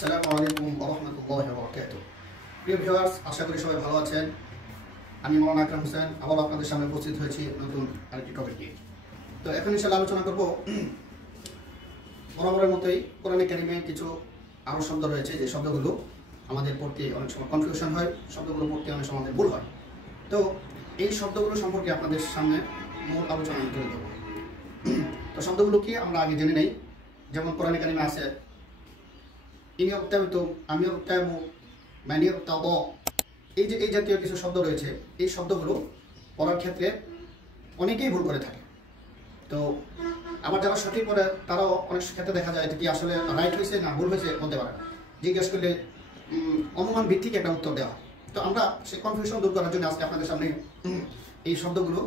আসসালামু আলাইকুম ওয়া রাহমাতুল্লাহি ওয়া বারাকাতুহু। প্রিয় ভিউয়ার্স, আশা করি সবাই ভালো আছেন। আমি মাওলানা আকরাম হোসেন আবার আপনাদের সামনে উপস্থিত হয়েছি নতুন আরেকটি টপিক নিয়ে। তো এখন ইনশাআল্লাহ আলোচনা করব বরাবরের মতোই কোরআনে কারিমে কিছু আরও শব্দ রয়েছে যে শব্দগুলো আমাদের পড়তে অনেক সময় কনফিউশন হয়, শব্দগুলো পড়তে অনেক সময় আমাদের ভুল হয়। তো এই শব্দগুলো সম্পর্কে আপনাদের সামনে মূল আলোচনা আমি তুলে দেবো। তো শব্দগুলো কি আমরা আগে জেনে নেই। যেমন কোরআনে কারিমে আছে ইনি অক্তাবিতুম, আমি অক্তাবু, মানি অক্তাব, এই জাতীয় কিছু শব্দ রয়েছে। এই শব্দগুলো পড়ার ক্ষেত্রে অনেকেই ভুল করে থাকে। তো আবার যারা সঠিক পড়ে তারাও অনেক ক্ষেত্রে দেখা যায় এটা কি আসলে রাইট হয়েছে না ভুল হয়েছে বলতে পারে না। জিজ্ঞেস করলে অনুমান ভিত্তিক একটা উত্তর দেওয়া। তো আমরা সেই কনফিউশন দূর করার জন্য আজকে আপনাদের সামনে এই শব্দগুলো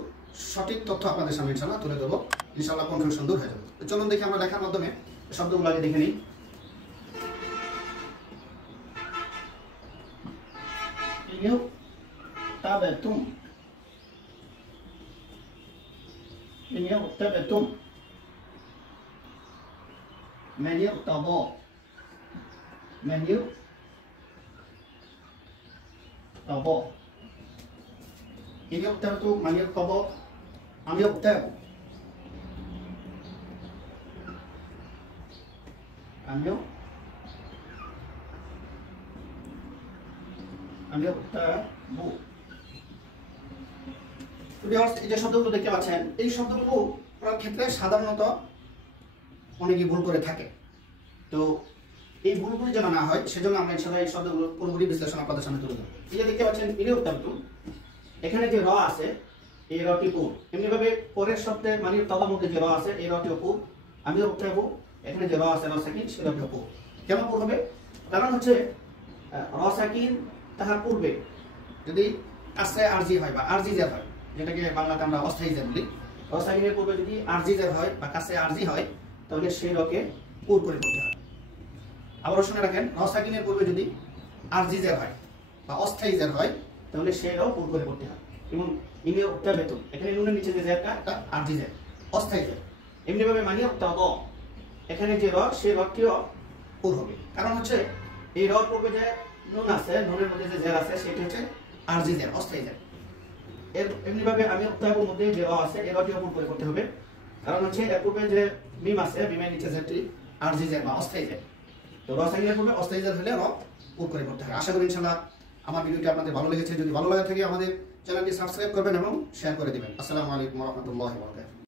সঠিক তথ্য আপনাদের সামনে ইনশাআল্লাহ তুলে দেবো। ইনশাআল্লাহ কনফিউশন দূর হয়ে যাবে। তো চলুন দেখি আমরা লেখার মাধ্যমে শব্দগুলো আগে দেখে নিই। يغتبتم يغتبتم من يغتبى من يغتبى إن يغتبت من يغتبى أم يغتاب أم يغتابوا। এই যে শব্দগুলো দেখতে পাচ্ছেন, এই শব্দগুলো পড়ার ক্ষেত্রে সাধারণত অনেকেই ভুল করে থাকে। তো এই ভুলগুলি যেন না হয় সেজন্য আমরা ইনশাআল্লাহ এই শব্দগুলো পুরোপুরি বিশ্লেষণ আপনাদের সামনে তুলে দেবো। এই যে দেখতে পাচ্ছেন ইলিউক্তাবতু, এখানে যে র আছে এই রটি পুর। এমনিভাবে পরের শব্দের মানে তবার মধ্যে যে র আছে এই রটিও পুর। আমি উক্তাবু, এখানে যে র আছে র সাকিন সে রটিও পুর। কেন পুর হবে? কারণ হচ্ছে র সাকিন তাহার পূর্বে যদি আশ্রয় আরজি হয় বা আরজিজার হয়, যেটাকে বাংলাতে আমরা অস্থায়ী জের বলি, রসায়নের পূর্বে যদি আরজিজার হয় বা কাছে আরজি হয় তাহলে সেই রকে পুর করে পড়তে হয়। আবারও শুনে রাখেন, রসায়নের পূর্বে যদি আরজিজার হয় বা অস্থায়ী জের হয় তাহলে সেই রক পুর করে পড়তে হয়। এবং ইনি উক্তা বেতন, এখানে নুনের নিচে যে জেরটা একটা আরজিজার অস্থায়ী জের। এমনিভাবে মানি উক্তা ব, এখানে যে রক সেই রকটিও পুর হবে। কারণ হচ্ছে এই রক পূর্বে যে নুন আছে, নুনের মধ্যে যে জের আছে সেটা হচ্ছে আরজি জের, অস্থায়ী জের। এর এমনিভাবে আমি উক্তাবের মধ্যে যে র আছে এই রটিও পুর করে করতে হবে। কারণ হচ্ছে এর পূর্বে যে মিম আছে, মিমের নিচে যেটি আরজি জের বা অস্থায়ী জের। তো রসায়নের পূর্বে অস্থায়ী জের হলে র পুর করে করতে হবে। আশা করি ইনশাআল্লাহ আমার ভিডিওটি আপনাদের ভালো লেগেছে। যদি ভালো লাগে থাকে আমাদের চ্যানেলটি সাবস্ক্রাইব করবেন এবং শেয়ার করে দিবেন। আসসালামু আলাইকুম ওয়া রাহমাতুল্লাহি ওয়া বারাকাতুহু।